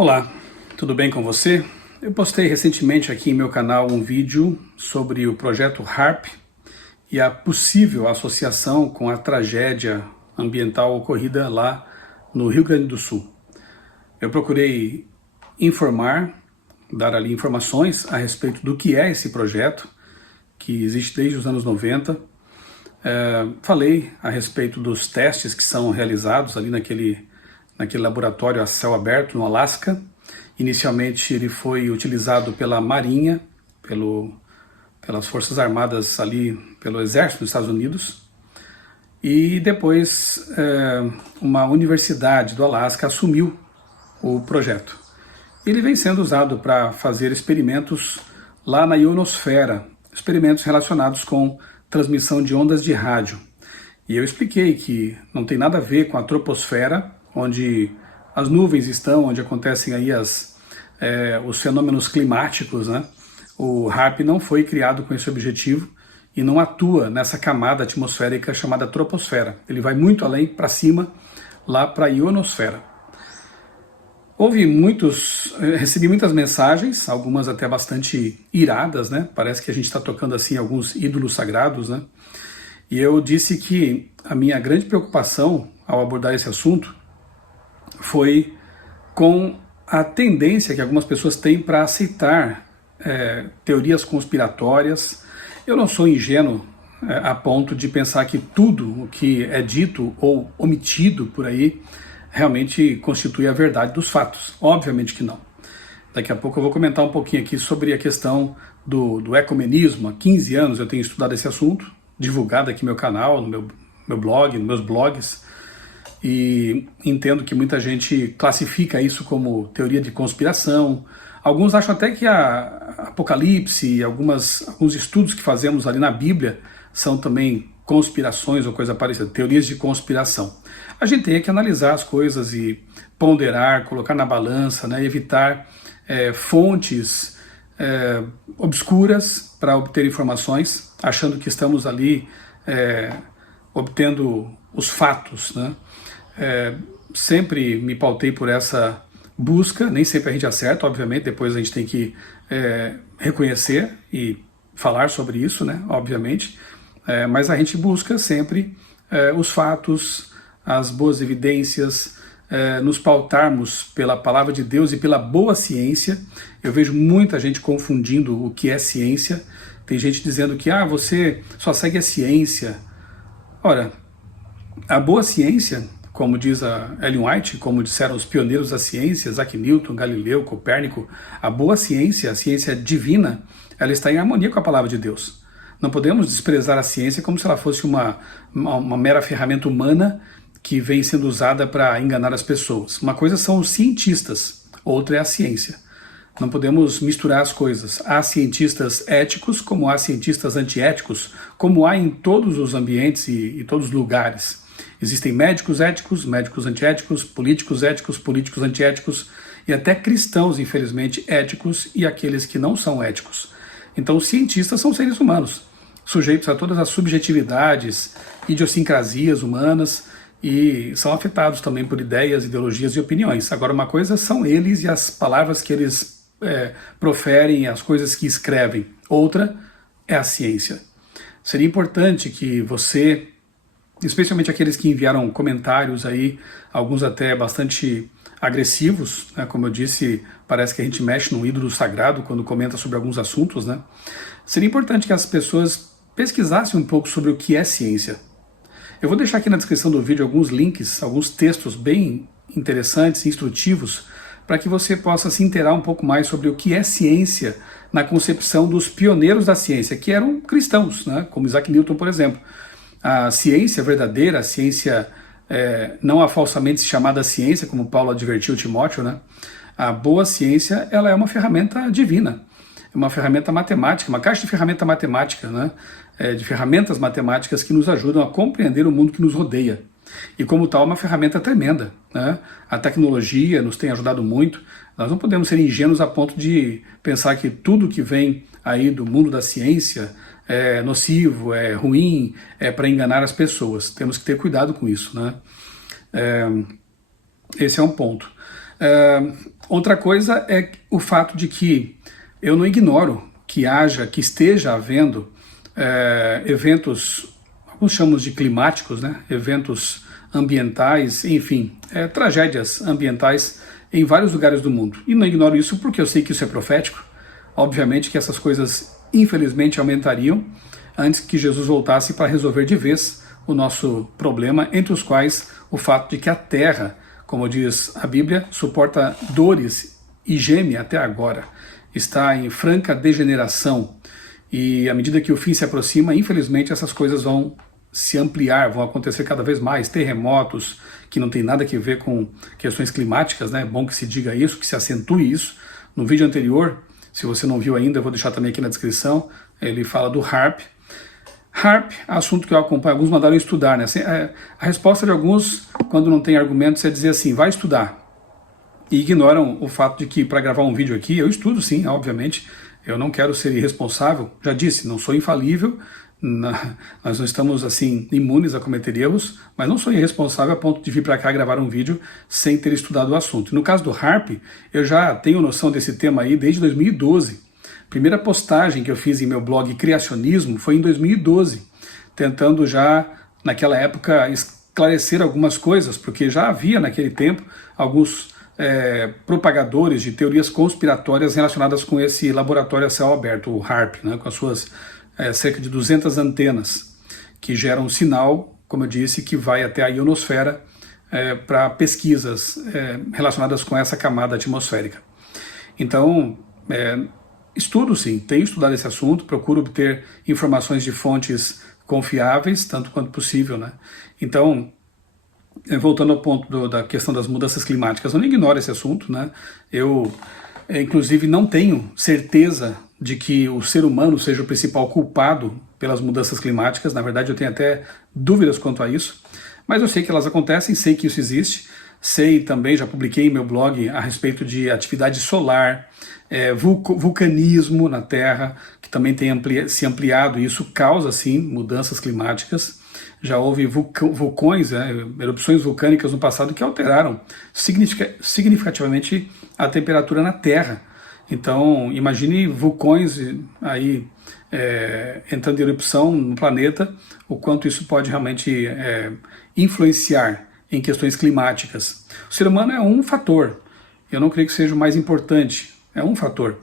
Olá, tudo bem com você? Eu postei recentemente aqui em meu canal um vídeo sobre o projeto HARP e a possível associação com a tragédia ambiental ocorrida lá no Rio Grande do Sul. Eu procurei dar ali informações a respeito do que é esse projeto, que existe desde os anos 90. Falei a respeito dos testes que são realizados ali naquele laboratório a céu aberto no Alasca. Inicialmente ele foi utilizado pela Marinha, pelas Forças Armadas ali, pelo Exército dos Estados Unidos, e depois uma universidade do Alasca assumiu o projeto. Ele vem sendo usado para fazer experimentos lá na ionosfera, experimentos relacionados com transmissão de ondas de rádio. E eu expliquei que não tem nada a ver com a troposfera, onde as nuvens estão, onde acontecem aí os fenômenos climáticos, né? O HARP não foi criado com esse objetivo e não atua nessa camada atmosférica chamada troposfera. Ele vai muito além, para cima, lá para a ionosfera. Recebi muitas mensagens, algumas até bastante iradas, né? Parece que a gente está tocando assim alguns ídolos sagrados, né? E eu disse que a minha grande preocupação ao abordar esse assunto foi com a tendência que algumas pessoas têm para aceitar teorias conspiratórias. Eu não sou ingênuo a ponto de pensar que tudo o que é dito ou omitido por aí realmente constitui a verdade dos fatos. Obviamente que não. Daqui a pouco eu vou comentar um pouquinho aqui sobre a questão do ecumenismo. Há 15 anos eu tenho estudado esse assunto, divulgado aqui no meu canal, no meu blog, nos meus blogs, e entendo que muita gente classifica isso como teoria de conspiração. Alguns acham até que a Apocalipse e alguns estudos que fazemos ali na Bíblia são também conspirações ou coisa parecida, teorias de conspiração. A gente tem que analisar as coisas e ponderar, colocar na balança, né, evitar fontes obscuras para obter informações, achando que estamos ali obtendo os fatos, né? Sempre me pautei por essa busca, nem sempre a gente acerta, obviamente, depois a gente tem que reconhecer e falar sobre isso, né, obviamente, mas a gente busca sempre os fatos, as boas evidências, nos pautarmos pela palavra de Deus e pela boa ciência. Eu vejo muita gente confundindo o que é ciência. Tem gente dizendo que você só segue a ciência. Ora, a boa ciência, como diz a Ellen White, como disseram os pioneiros da ciência, Isaac Newton, Galileu, Copérnico, a boa ciência, a ciência divina, ela está em harmonia com a palavra de Deus. Não podemos desprezar a ciência como se ela fosse uma mera ferramenta humana que vem sendo usada para enganar as pessoas. Uma coisa são os cientistas, outra é a ciência. Não podemos misturar as coisas. Há cientistas éticos, como há cientistas antiéticos, como há em todos os ambientes e todos os lugares. Existem médicos éticos, médicos antiéticos, políticos éticos, políticos antiéticos e até cristãos, infelizmente, éticos e aqueles que não são éticos. Então, os cientistas são seres humanos, sujeitos a todas as subjetividades, idiosincrasias humanas e são afetados também por ideias, ideologias e opiniões. Agora, uma coisa são eles e as palavras que eles proferem, as coisas que escrevem. Outra é a ciência. Seria importante que você, especialmente aqueles que enviaram comentários aí, alguns até bastante agressivos, né? Como eu disse, parece que a gente mexe num ídolo sagrado quando comenta sobre alguns assuntos, né? Seria importante que as pessoas pesquisassem um pouco sobre o que é ciência. Eu vou deixar aqui na descrição do vídeo alguns links, alguns textos bem interessantes, instrutivos, para que você possa se inteirar um pouco mais sobre o que é ciência na concepção dos pioneiros da ciência, que eram cristãos, né? Como Isaac Newton, por exemplo. A ciência verdadeira, a ciência não a falsamente chamada ciência, como Paulo advertiu Timóteo, né? A boa ciência, ela é uma ferramenta divina, é uma ferramenta matemática, uma caixa de ferramenta matemática, né? De ferramentas matemáticas que nos ajudam a compreender o mundo que nos rodeia. E como tal, é uma ferramenta tremenda, né? A tecnologia nos tem ajudado muito. Nós não podemos ser ingênuos a ponto de pensar que tudo que vem aí do mundo da ciência é nocivo, é ruim, é para enganar as pessoas. Temos que ter cuidado com isso, né? Esse é um ponto. Outra coisa é o fato de que eu não ignoro que esteja havendo eventos, alguns chamamos de climáticos, né? Eventos ambientais, enfim, tragédias ambientais em vários lugares do mundo. E não ignoro isso porque eu sei que isso é profético. Obviamente que essas coisas, infelizmente, aumentariam antes que Jesus voltasse para resolver de vez o nosso problema, entre os quais o fato de que a terra, como diz a Bíblia, suporta dores e geme até agora. Está em franca degeneração. E à medida que o fim se aproxima, infelizmente, essas coisas vão se ampliar, vão acontecer cada vez mais, terremotos, que não tem nada a ver com questões climáticas, né? É bom que se diga isso, que se acentue isso. No vídeo anterior, se você não viu ainda, eu vou deixar também aqui na descrição, ele fala do HAARP. HAARP, assunto que eu acompanho, alguns mandaram estudar, né? A resposta de alguns, quando não tem argumentos, é dizer assim, vai estudar. E ignoram o fato de que para gravar um vídeo aqui, eu estudo sim, obviamente, eu não quero ser irresponsável, já disse, não sou infalível, nós não estamos assim imunes a cometer erros, mas não sou irresponsável a ponto de vir para cá gravar um vídeo sem ter estudado o assunto. No caso do HAARP, eu já tenho noção desse tema aí desde 2012. A primeira postagem que eu fiz em meu blog Criacionismo foi em 2012, tentando já, naquela época, esclarecer algumas coisas, porque já havia naquele tempo alguns propagadores de teorias conspiratórias relacionadas com esse laboratório a céu aberto, o HAARP, né, com as suas cerca de 200 antenas, que geram um sinal, como eu disse, que vai até a ionosfera para pesquisas relacionadas com essa camada atmosférica. Então, estudo sim, tenho estudado esse assunto, procuro obter informações de fontes confiáveis, tanto quanto possível, né? Então, voltando ao ponto da questão das mudanças climáticas, eu não ignoro esse assunto, né? Eu, inclusive, não tenho certeza de que o ser humano seja o principal culpado pelas mudanças climáticas. Na verdade, eu tenho até dúvidas quanto a isso, mas eu sei que elas acontecem, sei que isso existe, sei também, já publiquei em meu blog a respeito de atividade solar, vulcanismo na Terra, que também tem se ampliado, e isso causa, sim, mudanças climáticas. Já houve vulcões, erupções vulcânicas no passado que alteraram significativamente a temperatura na Terra. Então, imagine vulcões aí entrando em erupção no planeta, o quanto isso pode realmente influenciar em questões climáticas. O ser humano é um fator, eu não creio que seja o mais importante, é um fator.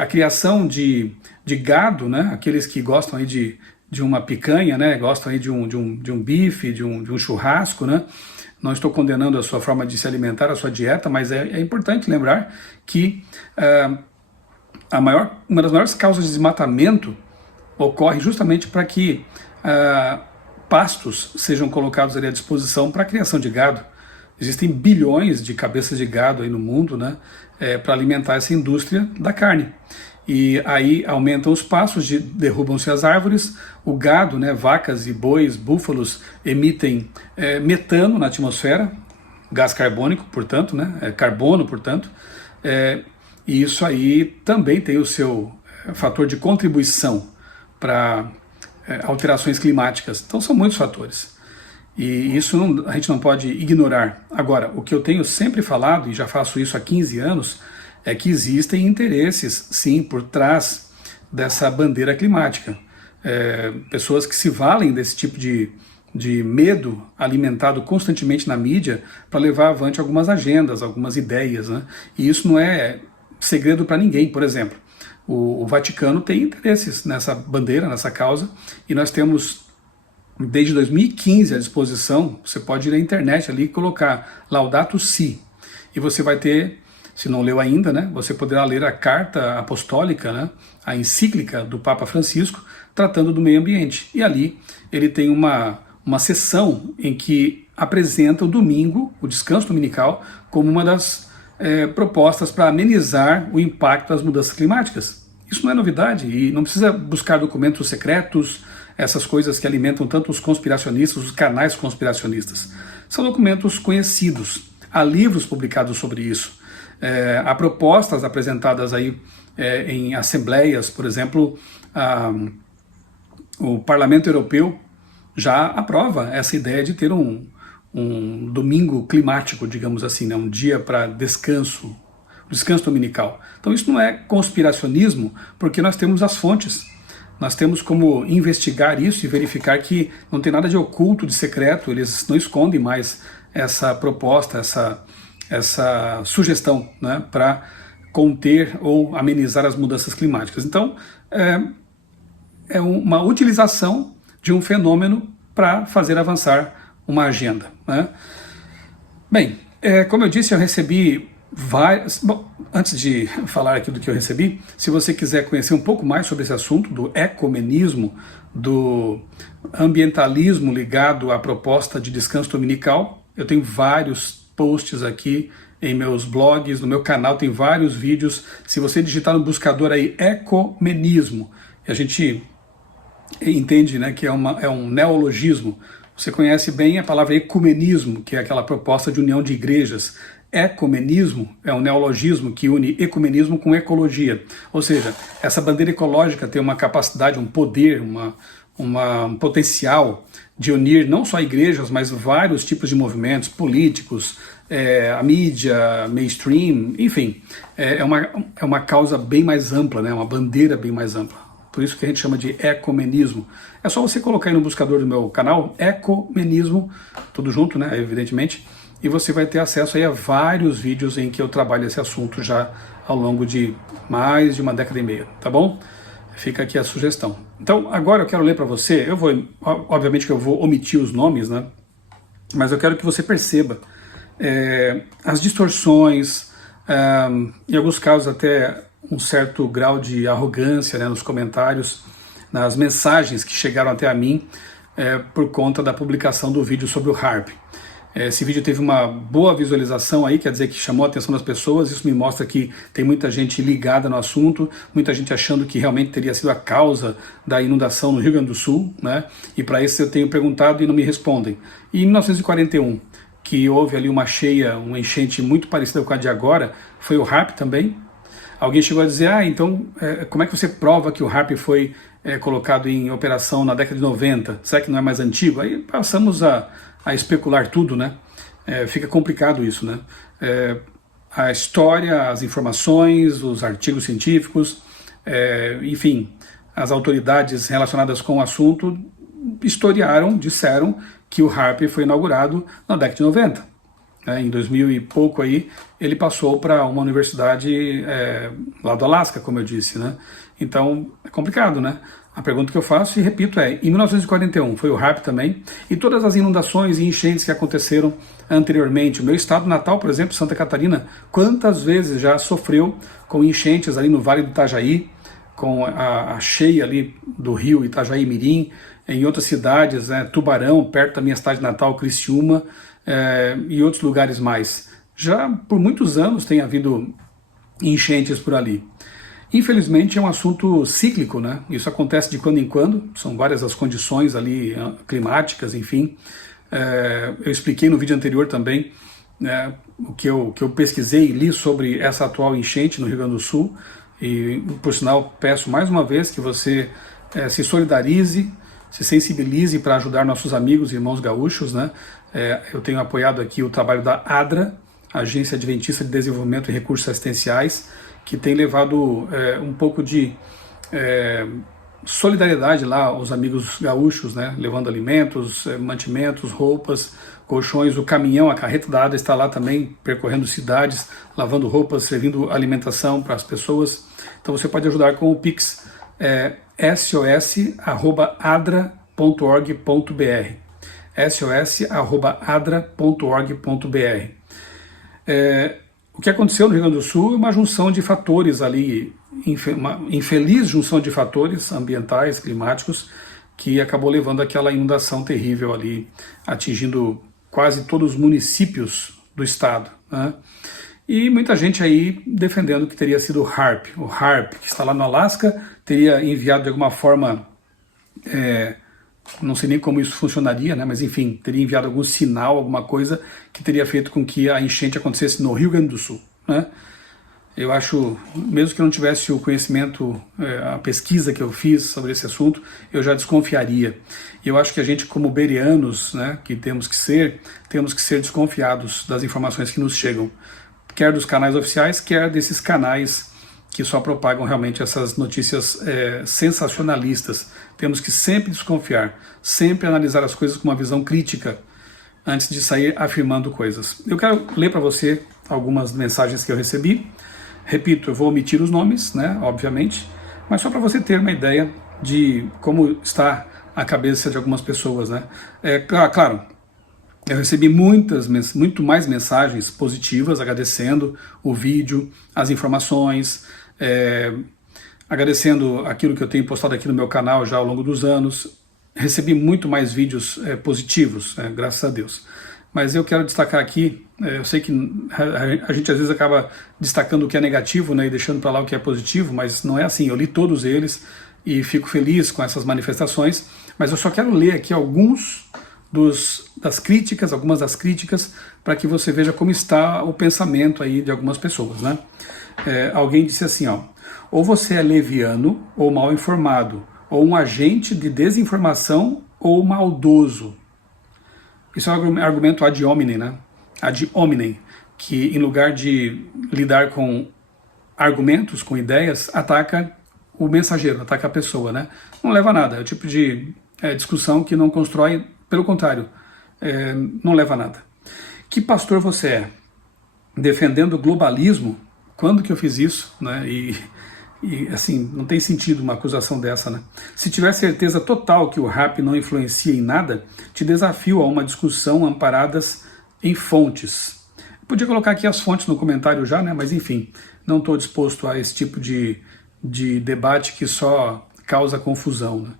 A criação de gado, né, aqueles que gostam aí de uma picanha, né, gostam aí de um bife, de um churrasco, né? Não estou condenando a sua forma de se alimentar, a sua dieta, mas é importante lembrar que uma das maiores causas de desmatamento ocorre justamente para que pastos sejam colocados ali à disposição para a criação de gado. Existem bilhões de cabeças de gado aí no mundo, né, para alimentar essa indústria da carne. E aí aumentam os pastos, derrubam-se as árvores, o gado, né, vacas e bois, búfalos, emitem metano na atmosfera, gás carbônico, portanto, né, carbono, portanto, e isso aí também tem o seu fator de contribuição para alterações climáticas. Então são muitos fatores. E isso a gente não pode ignorar. Agora, o que eu tenho sempre falado, e já faço isso há 15 anos, é que existem interesses, sim, por trás dessa bandeira climática. Pessoas que se valem desse tipo de medo alimentado constantemente na mídia para levar avante algumas agendas, algumas ideias, né? E isso não é segredo para ninguém. Por exemplo, o Vaticano tem interesses nessa bandeira, nessa causa, e nós temos desde 2015 à disposição. Você pode ir na internet ali e colocar Laudato Si, e você vai ter, se não leu ainda, né, você poderá ler a carta apostólica, né, a encíclica do Papa Francisco, tratando do meio ambiente. E ali ele tem uma sessão em que apresenta o domingo, o descanso dominical, como uma das propostas para amenizar o impacto das mudanças climáticas. Isso não é novidade e não precisa buscar documentos secretos, essas coisas que alimentam tanto os conspiracionistas, os canais conspiracionistas. São documentos conhecidos, há livros publicados sobre isso. Há propostas apresentadas aí em assembleias, por exemplo, o Parlamento Europeu já aprova essa ideia de ter um um domingo climático, digamos assim, né? Um dia para descanso dominical. Então isso não é conspiracionismo, porque nós temos as fontes. Nós temos como investigar isso e verificar que não tem nada de oculto, de secreto, eles não escondem mais essa proposta, essa sugestão, né, para conter ou amenizar as mudanças climáticas. Então, é uma utilização de um fenômeno para fazer avançar uma agenda, né? Bem, como eu disse, eu recebi várias... Bom, antes de falar aqui do que eu recebi, se você quiser conhecer um pouco mais sobre esse assunto do ecumenismo, do ambientalismo ligado à proposta de descanso dominical, eu tenho vários posts aqui em meus blogs, no meu canal tem vários vídeos. Se você digitar no buscador aí ecumenismo, a gente entende, né, que é um neologismo. Você conhece bem a palavra ecumenismo, que é aquela proposta de união de igrejas. Ecumenismo é um neologismo que une ecumenismo com ecologia. Ou seja, essa bandeira ecológica tem uma capacidade, um poder, um potencial de unir não só igrejas, mas vários tipos de movimentos políticos, a mídia, mainstream, enfim. É uma causa bem mais ampla, né, uma bandeira bem mais ampla. Por isso que a gente chama de ecumenismo. É só você colocar aí no buscador do meu canal, ecumenismo, tudo junto, né, evidentemente, e você vai ter acesso aí a vários vídeos em que eu trabalho esse assunto já ao longo de mais de uma década e meia, tá bom? Fica aqui a sugestão. Então, agora eu quero ler para você, obviamente que eu vou omitir os nomes, né, mas eu quero que você perceba as distorções, em alguns casos até um certo grau de arrogância, né, nos comentários, nas mensagens que chegaram até a mim por conta da publicação do vídeo sobre o HAARP. Esse vídeo teve uma boa visualização aí, quer dizer que chamou a atenção das pessoas. Isso me mostra que tem muita gente ligada no assunto, muita gente achando que realmente teria sido a causa da inundação no Rio Grande do Sul, né? E para isso eu tenho perguntado e não me respondem. E em 1941, que houve ali uma enchente muito parecida com a de agora, foi o HAARP também. Alguém chegou a dizer, então como é que você prova que o HAARP foi colocado em operação na década de 90? Será que não é mais antigo? Aí passamos a especular tudo, né? Fica complicado isso, né? A história, as informações, os artigos científicos, enfim, as autoridades relacionadas com o assunto disseram que o HAARP foi inaugurado na década de 90. Em 2000 e pouco aí, ele passou para uma universidade lá do Alasca, como eu disse, né? Então, é complicado, né? A pergunta que eu faço, e repito, em 1941 foi o HAARP também, e todas as inundações e enchentes que aconteceram anteriormente. O meu estado natal, por exemplo, Santa Catarina, quantas vezes já sofreu com enchentes ali no Vale do Itajaí, com a cheia ali do rio Itajaí-Mirim, em outras cidades, Tubarão, perto da minha cidade natal, Criciúma, e outros lugares mais. Já por muitos anos tem havido enchentes por ali. Infelizmente é um assunto cíclico, né? Isso acontece de quando em quando, são várias as condições ali climáticas, enfim. Eu expliquei no vídeo anterior também o que eu pesquisei e li sobre essa atual enchente no Rio Grande do Sul, e por sinal peço mais uma vez que você se solidarize, se sensibilize para ajudar nossos amigos e irmãos gaúchos, né? Eu tenho apoiado aqui o trabalho da ADRA, Agência Adventista de Desenvolvimento e Recursos Assistenciais, que tem levado um pouco de solidariedade lá aos amigos gaúchos, né? Levando alimentos, mantimentos, roupas, colchões. O caminhão, a carreta da ADRA está lá também, percorrendo cidades, lavando roupas, servindo alimentação para as pessoas. Então você pode ajudar com o Pix, sos@adra.org.br, sos@adra.org.br. O que aconteceu no Rio Grande do Sul é uma junção de fatores ali, uma infeliz junção de fatores ambientais, climáticos, que acabou levando àquela inundação terrível ali, atingindo quase todos os municípios do estado, né? E muita gente aí defendendo que teria sido o HAARP, que está lá no Alasca, teria enviado de alguma forma, não sei nem como isso funcionaria, né? Mas enfim, teria enviado algum sinal, alguma coisa que teria feito com que a enchente acontecesse no Rio Grande do Sul, né? Eu acho, mesmo que eu não tivesse o conhecimento, a pesquisa que eu fiz sobre esse assunto, eu já desconfiaria. E eu acho que a gente, como berianos, né, que temos que ser desconfiados das informações que nos chegam, quer dos canais oficiais, quer desses canais que só propagam realmente essas notícias sensacionalistas. Temos que sempre desconfiar, sempre analisar as coisas com uma visão crítica, antes de sair afirmando coisas. Eu quero ler para você algumas mensagens que eu recebi. Repito, eu vou omitir os nomes, né, obviamente, mas só para você ter uma ideia de como está a cabeça de algumas pessoas, né. Claro, eu recebi muito mais mensagens positivas, agradecendo o vídeo, as informações, agradecendo aquilo que eu tenho postado aqui no meu canal já ao longo dos anos. Recebi muito mais vídeos positivos, graças a Deus. Mas eu quero destacar aqui, eu sei que a gente às vezes acaba destacando o que é negativo, né, e deixando para lá o que é positivo, mas não é assim. Eu li todos eles e fico feliz com essas manifestações, mas eu só quero ler aqui algumas das críticas, para que você veja como está o pensamento aí de algumas pessoas, né? Alguém disse assim, ó: ou você é leviano ou mal informado, ou um agente de desinformação ou maldoso. Isso é um argumento ad hominem, né? Ad hominem, que em lugar de lidar com argumentos, com ideias, ataca o mensageiro, ataca a pessoa, né? Não leva a nada, é o tipo de discussão que não constrói, pelo contrário, não leva a nada. Que pastor você é? Defendendo o globalismo? Quando que eu fiz isso, né? E assim, não tem sentido uma acusação dessa, né? Se tiver certeza total que o HARP não influencia em nada, te desafio a uma discussão amparadas em fontes. Eu podia colocar aqui as fontes no comentário já, né? Mas enfim, não estou disposto a esse tipo de debate que só causa confusão, né?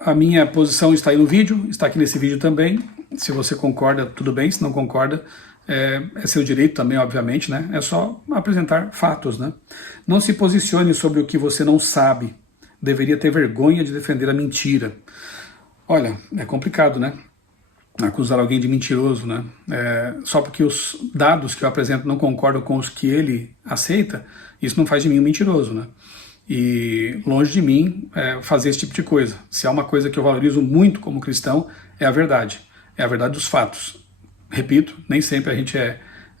A minha posição está aí no vídeo, está aqui nesse vídeo também. Se você concorda, tudo bem. Se não concorda, é seu direito também, obviamente, né? É só apresentar fatos, né? Não se posicione sobre o que você não sabe. Deveria ter vergonha de defender a mentira. Olha, é complicado, né? Acusar alguém de mentiroso, né? Só porque os dados que eu apresento não concordam com os que ele aceita, isso não faz de mim um mentiroso, né? E longe de mim fazer esse tipo de coisa. Se há uma coisa que eu valorizo muito como cristão, é a verdade dos fatos. Repito, nem sempre a gente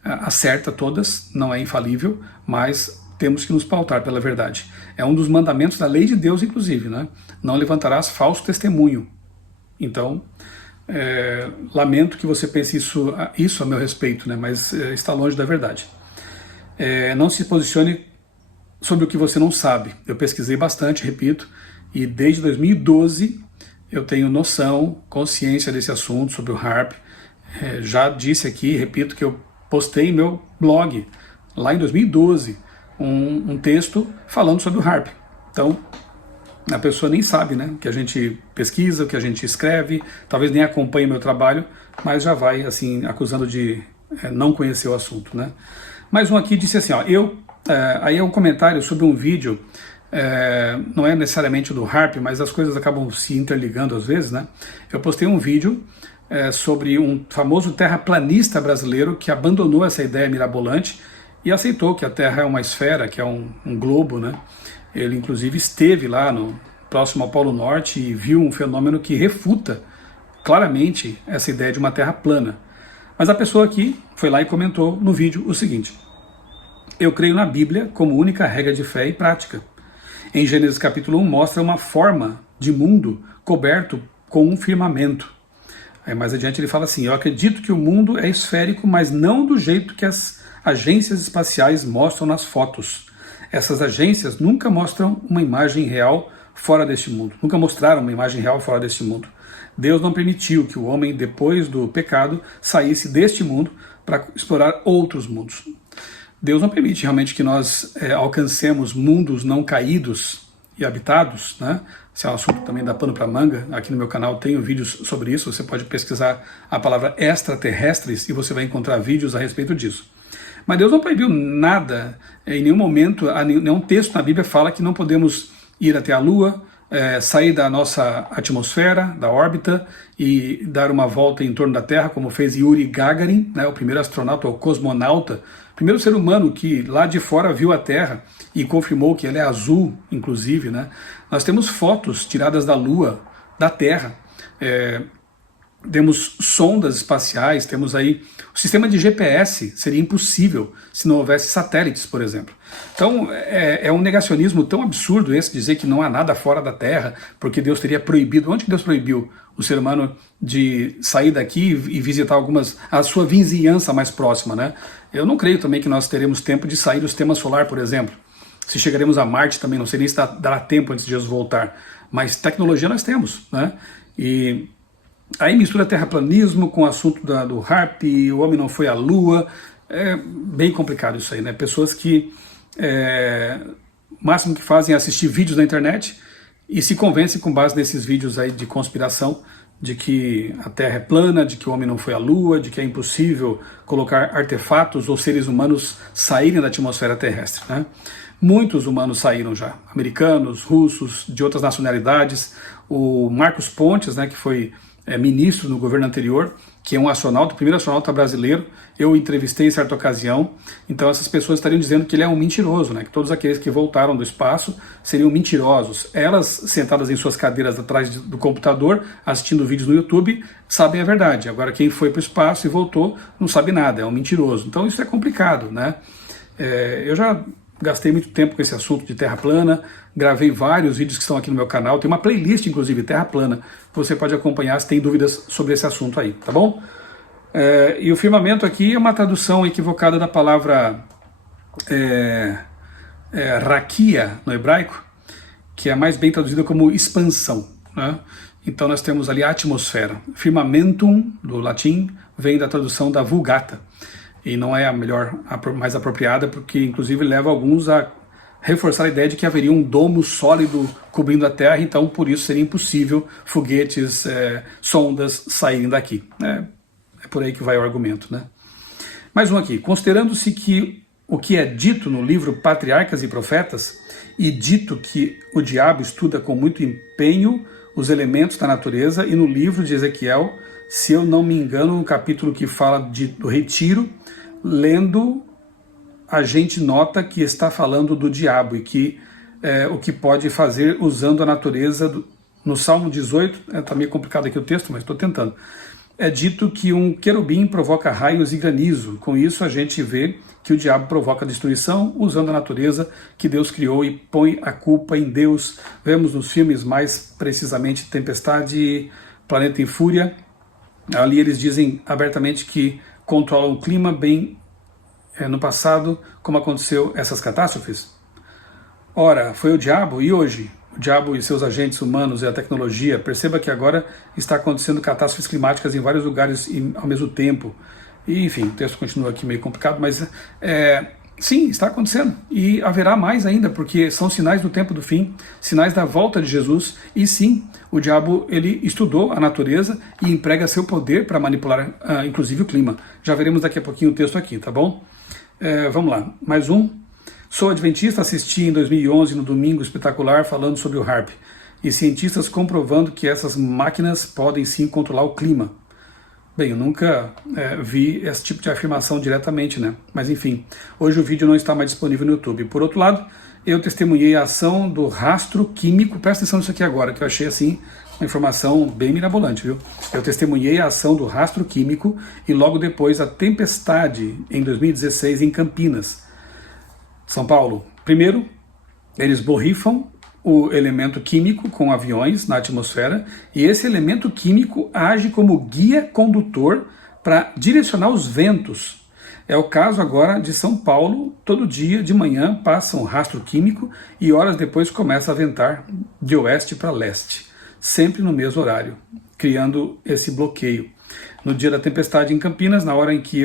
acerta todas, não é infalível, mas temos que nos pautar pela verdade. É um dos mandamentos da lei de Deus, inclusive, né? Não levantarás falso testemunho. Então, lamento que você pense isso a meu respeito, né? Mas está longe da verdade. Não se posicione sobre o que você não sabe. Eu pesquisei bastante, repito, e desde 2012 eu tenho noção, consciência desse assunto, sobre o HARP. Já disse aqui, repito, que eu postei em meu blog, lá em 2012, um texto falando sobre o HARP. Então, a pessoa nem sabe, né, o que a gente pesquisa, o que a gente escreve, talvez nem acompanhe meu trabalho, mas já vai, assim, acusando de não conhecer o assunto, né. Mais um aqui disse assim, ó, aí é um comentário sobre um vídeo, não é necessariamente do HARP, mas as coisas acabam se interligando às vezes, né. Eu postei um vídeo sobre um famoso terraplanista brasileiro que abandonou essa ideia mirabolante e aceitou que a Terra é uma esfera, que é um globo, né? Ele inclusive esteve lá próximo ao Polo Norte e viu um fenômeno que refuta claramente essa ideia de uma Terra plana. Mas a pessoa aqui foi lá e comentou no vídeo o seguinte: eu creio na Bíblia como única regra de fé e prática. Em Gênesis capítulo 1 mostra uma forma de mundo coberto com um firmamento. Aí mais adiante ele fala assim: eu acredito que o mundo é esférico, mas não do jeito que as agências espaciais mostram nas fotos. Essas agências nunca mostram uma imagem real fora deste mundo. Nunca mostraram uma imagem real fora deste mundo. Deus não permitiu que o homem, depois do pecado, saísse deste mundo para explorar outros mundos. Deus não permite realmente que nós alcancemos mundos não caídos e habitados, né? Esse é um assunto também dá pano para manga. Aqui no meu canal tenho vídeos sobre isso. Você pode pesquisar a palavra extraterrestres e você vai encontrar vídeos a respeito disso. Mas Deus não proibiu nada, em nenhum momento, nenhum texto na Bíblia fala que não podemos ir até a Lua, sair da nossa atmosfera, da órbita, e dar uma volta em torno da Terra, como fez Yuri Gagarin, né, o primeiro astronauta ou cosmonauta primeiro ser humano que lá de fora viu a Terra e confirmou que ela é azul, inclusive, né? Nós temos fotos tiradas da Lua, da Terra, temos sondas espaciais, temos aí o sistema de GPS, seria impossível se não houvesse satélites, por exemplo. Então é um negacionismo tão absurdo esse, dizer que não há nada fora da Terra, porque Deus teria proibido. Onde que Deus proibiu o ser humano de sair daqui e visitar a sua vizinhança mais próxima, né? Eu não creio também que nós teremos tempo de sair do sistema solar, por exemplo. Se chegaremos a Marte também, não sei nem se dará tempo antes de Jesus voltar, mas tecnologia nós temos, né? E aí mistura terraplanismo com o assunto do HAARP, o homem não foi à Lua, é bem complicado isso aí, né? Pessoas que o máximo que fazem é assistir vídeos na internet e se convencem com base nesses vídeos aí de conspiração, de que a Terra é plana, de que o homem não foi à Lua, de que é impossível colocar artefatos ou seres humanos saírem da atmosfera terrestre, né? Muitos humanos saíram já, americanos, russos, de outras nacionalidades. O Marcos Pontes, né, que foi ministro no governo anterior, que é um astronauta, o primeiro astronauta brasileiro, eu entrevistei em certa ocasião. Então essas pessoas estariam dizendo que ele é um mentiroso, né, que todos aqueles que voltaram do espaço seriam mentirosos. Elas, sentadas em suas cadeiras atrás do computador, assistindo vídeos no YouTube, sabem a verdade. Agora quem foi para o espaço e voltou não sabe nada, é um mentiroso. Então isso é complicado, né? Eu já gastei muito tempo com esse assunto de terra plana, gravei vários vídeos que estão aqui no meu canal, tem uma playlist, inclusive, Terra Plana, que você pode acompanhar se tem dúvidas sobre esse assunto aí, tá bom? E o firmamento aqui é uma tradução equivocada da palavra raquia, no hebraico, que é mais bem traduzida como expansão, né? Então nós temos ali a atmosfera. Firmamentum, do latim, vem da tradução da Vulgata, e não é a mais apropriada, porque inclusive leva alguns a reforçar a ideia de que haveria um domo sólido cobrindo a Terra, então por isso seria impossível foguetes, sondas saírem daqui. É por aí que vai o argumento, né? Mais um aqui. Considerando-se que o que é dito no livro Patriarcas e Profetas, e dito que o diabo estuda com muito empenho os elementos da natureza, e no livro de Ezequiel, se eu não me engano, no capítulo que fala do retiro, lendo, a gente nota que está falando do diabo e que o que pode fazer usando a natureza. No Salmo 18, está meio complicado aqui o texto, mas estou tentando. É dito que um querubim provoca raios e granizo. Com isso a gente vê que o diabo provoca destruição usando a natureza que Deus criou e põe a culpa em Deus. Vemos nos filmes mais precisamente Tempestade, Planeta em Fúria. Ali eles dizem abertamente que controlam o clima bem no passado, como aconteceu essas catástrofes. Ora, foi o diabo, e hoje? O diabo e seus agentes humanos e a tecnologia. Perceba que agora está acontecendo catástrofes climáticas em vários lugares ao mesmo tempo. E, enfim, o texto continua aqui meio complicado, mas sim, está acontecendo. E haverá mais ainda, porque são sinais do tempo do fim, sinais da volta de Jesus. E sim, o diabo ele estudou a natureza e emprega seu poder para manipular, inclusive, o clima. Já veremos daqui a pouquinho o texto aqui, tá bom? Vamos lá, mais um. Sou adventista, assisti em 2011 no Domingo Espetacular falando sobre o HAARP e cientistas comprovando que essas máquinas podem sim controlar o clima. Bem, eu nunca vi esse tipo de afirmação diretamente, né? Mas enfim, hoje o vídeo não está mais disponível no YouTube. Por outro lado, eu testemunhei a ação do rastro químico. Presta atenção nisso aqui agora, que eu achei assim uma informação bem mirabolante, viu? Eu testemunhei a ação do rastro químico e logo depois a tempestade em 2016 em Campinas, São Paulo. Primeiro, eles borrifam o elemento químico com aviões na atmosfera e esse elemento químico age como guia condutor para direcionar os ventos. É o caso agora de São Paulo. Todo dia de manhã passa um rastro químico e horas depois começa a ventar de oeste para leste, sempre no mesmo horário, criando esse bloqueio. No dia da tempestade em Campinas, na hora em que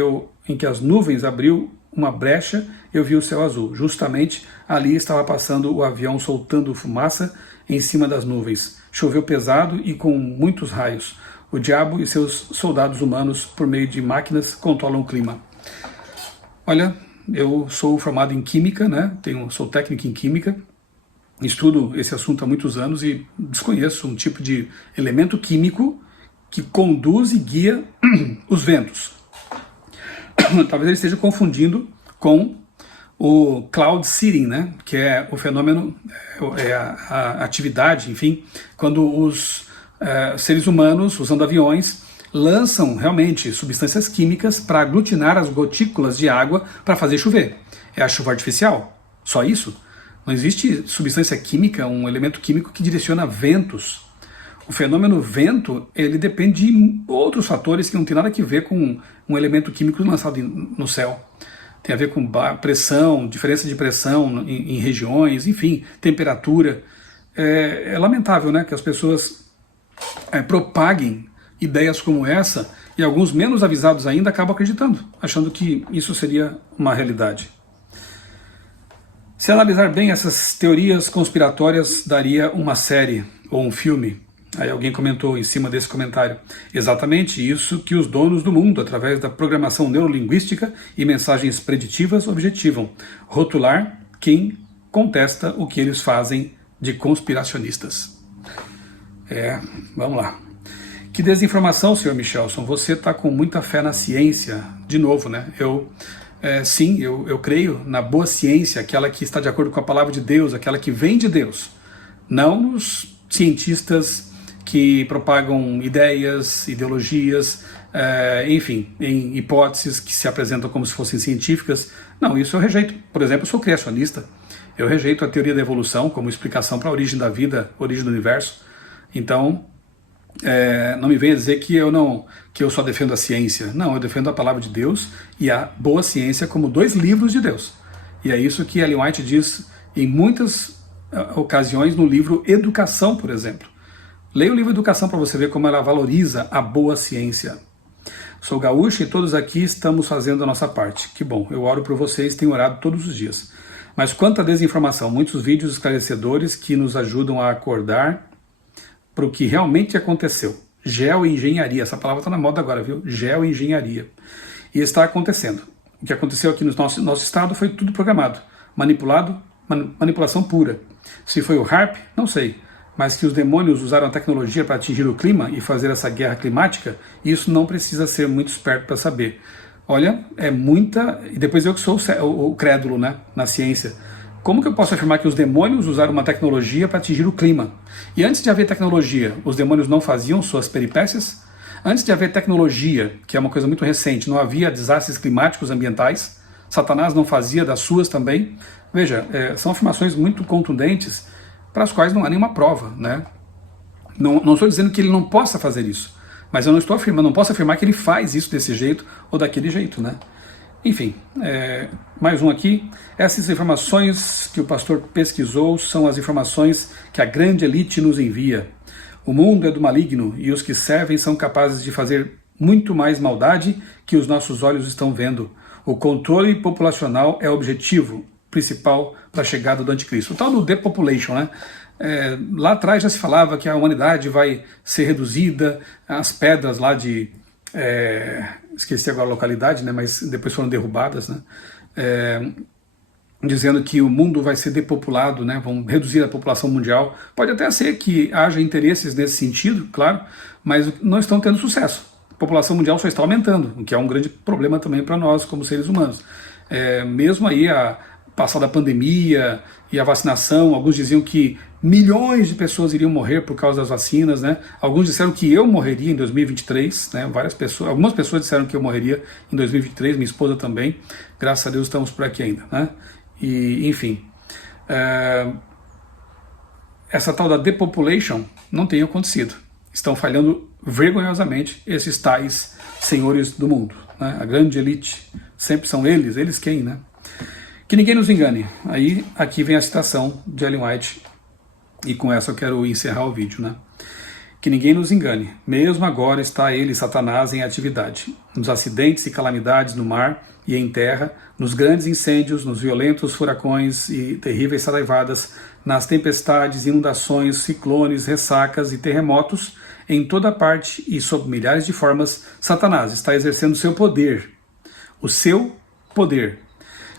as nuvens abriu uma brecha, eu vi o céu azul. Justamente ali estava passando o avião soltando fumaça em cima das nuvens. Choveu pesado e com muitos raios. O diabo e seus soldados humanos, por meio de máquinas, controlam o clima. Olha, eu sou formado em Química, né? Sou técnico em Química, estudo esse assunto há muitos anos e desconheço um tipo de elemento químico que conduz e guia os ventos. Talvez ele esteja confundindo com o cloud seeding, né, que é o fenômeno, a atividade, enfim, quando os seres humanos, usando aviões, lançam realmente substâncias químicas para aglutinar as gotículas de água para fazer chover. É a chuva artificial, só isso. Não existe substância química, um elemento químico que direciona ventos. O fenômeno vento, ele depende de outros fatores que não tem nada a ver com um elemento químico lançado no céu. Tem a ver com pressão, diferença de pressão em regiões, enfim, temperatura. É lamentável, né, que as pessoas propaguem ideias como essa e alguns menos avisados ainda acabam acreditando, achando que isso seria uma realidade. Se analisar bem essas teorias conspiratórias, daria uma série ou um filme. Aí alguém comentou em cima desse comentário, exatamente isso que os donos do mundo, através da programação neurolinguística e mensagens preditivas, objetivam: rotular quem contesta o que eles fazem de conspiracionistas. Vamos lá. Que desinformação, senhor Michelson, você está com muita fé na ciência, de novo, né? Sim, eu creio na boa ciência, aquela que está de acordo com a palavra de Deus, aquela que vem de Deus, não nos cientistas que propagam ideias, ideologias, enfim, em hipóteses que se apresentam como se fossem científicas. Não, isso eu rejeito. Por exemplo, eu sou criacionista, eu rejeito a teoria da evolução como explicação para a origem da vida, origem do universo. Então, não me venha dizer que eu só defendo a ciência. Não, eu defendo a palavra de Deus e a boa ciência como dois livros de Deus. E é isso que Ellen White diz em muitas ocasiões no livro Educação, por exemplo. Leia o livro Educação para você ver como ela valoriza a boa ciência. Sou gaúcho e todos aqui estamos fazendo a nossa parte. Que bom, eu oro por vocês, tenho orado todos os dias. Mas quanto à desinformação, muitos vídeos esclarecedores que nos ajudam a acordar para o que realmente aconteceu. Geoengenharia, essa palavra está na moda agora, viu? Geoengenharia. E está acontecendo. O que aconteceu aqui no nosso estado foi tudo programado, manipulado, manipulação pura. Se foi o HAARP, não sei. Mas que os demônios usaram a tecnologia para atingir o clima e fazer essa guerra climática, isso não precisa ser muito esperto para saber. Olha, é muita... E depois eu que sou o crédulo, né, na ciência. Como que eu posso afirmar que os demônios usaram uma tecnologia para atingir o clima? E antes de haver tecnologia, os demônios não faziam suas peripécias? Antes de haver tecnologia, que é uma coisa muito recente, não havia desastres climáticos ambientais? Satanás não fazia das suas também? Veja, são afirmações muito contundentes para as quais não há nenhuma prova, né? Não estou dizendo que ele não possa fazer isso, mas eu não posso afirmar que ele faz isso desse jeito ou daquele jeito, né? Enfim, mais um aqui. Essas informações que o pastor pesquisou são as informações que a grande elite nos envia. O mundo é do maligno e os que servem são capazes de fazer muito mais maldade que os nossos olhos estão vendo. O controle populacional é o objetivo principal para a chegada do anticristo. O tal do depopulation, né? Lá atrás já se falava que a humanidade vai ser reduzida, as pedras lá de... esqueci agora a localidade, né? Mas depois foram derrubadas, né? Dizendo que o mundo vai ser depopulado, né? Vão reduzir a população mundial. Pode até ser que haja interesses nesse sentido, claro, mas não estão tendo sucesso. A população mundial só está aumentando, o que é um grande problema também para nós como seres humanos. Mesmo aí a passada pandemia e a vacinação, alguns diziam que milhões de pessoas iriam morrer por causa das vacinas, né? Alguns disseram que eu morreria em 2023, né? Algumas pessoas disseram que eu morreria em 2023, minha esposa também. Graças a Deus estamos por aqui ainda, né? E, enfim, essa tal da depopulation não tem acontecido. Estão falhando vergonhosamente esses tais senhores do mundo, né? A grande elite, sempre são eles quem, né? Que ninguém nos engane. Aí, aqui vem a citação de Ellen White, e com essa eu quero encerrar o vídeo, né? Que ninguém nos engane. Mesmo agora está ele, Satanás, em atividade. Nos acidentes e calamidades no mar e em terra, nos grandes incêndios, nos violentos furacões e terríveis saraivadas, nas tempestades, inundações, ciclones, ressacas e terremotos, em toda parte e sob milhares de formas, Satanás está exercendo seu poder. O seu poder.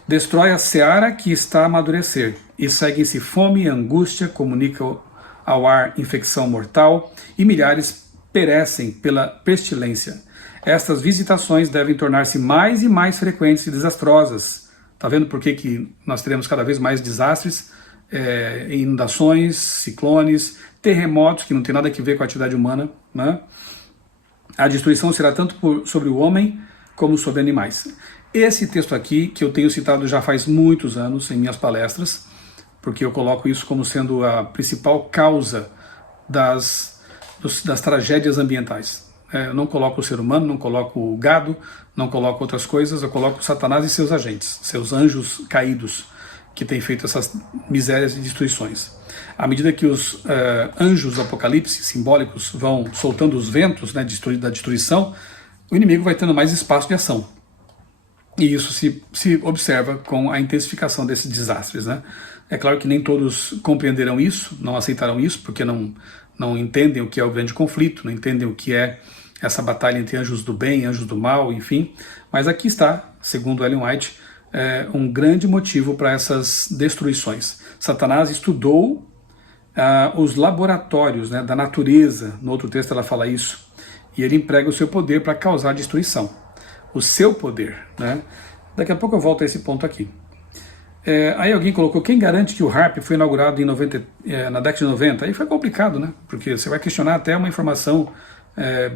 Destrói a seara que está a amadurecer, e seguem-se fome e angústia, comunicam ao ar infecção mortal, e milhares perecem pela pestilência. Estas visitações devem tornar-se mais e mais frequentes e desastrosas. Tá vendo por que nós teremos cada vez mais desastres, inundações, ciclones, terremotos, que não tem nada a ver com a atividade humana, né? A destruição será tanto sobre o homem como sobre animais. Esse texto aqui, que eu tenho citado já faz muitos anos em minhas palestras, porque eu coloco isso como sendo a principal causa das tragédias ambientais. Eu não coloco o ser humano, não coloco o gado, não coloco outras coisas, eu coloco Satanás e seus agentes, seus anjos caídos, que têm feito essas misérias e destruições. À medida que os anjos do Apocalipse simbólicos vão soltando os ventos, né, da destruição, o inimigo vai tendo mais espaço de ação. E isso se observa com a intensificação desses desastres, né? É claro que nem todos compreenderão isso, não aceitarão isso, porque não entendem o que é o grande conflito, não entendem o que é essa batalha entre anjos do bem e anjos do mal, enfim. Mas aqui está, segundo Ellen White, um grande motivo para essas destruições. Satanás estudou os laboratórios, né, da natureza, no outro texto ela fala isso, e ele emprega o seu poder para causar destruição. O seu poder, né? Daqui a pouco eu volto a esse ponto aqui. Aí alguém colocou, quem garante que o HAARP foi inaugurado na década de 90? Aí foi complicado, né? Porque você vai questionar até uma informação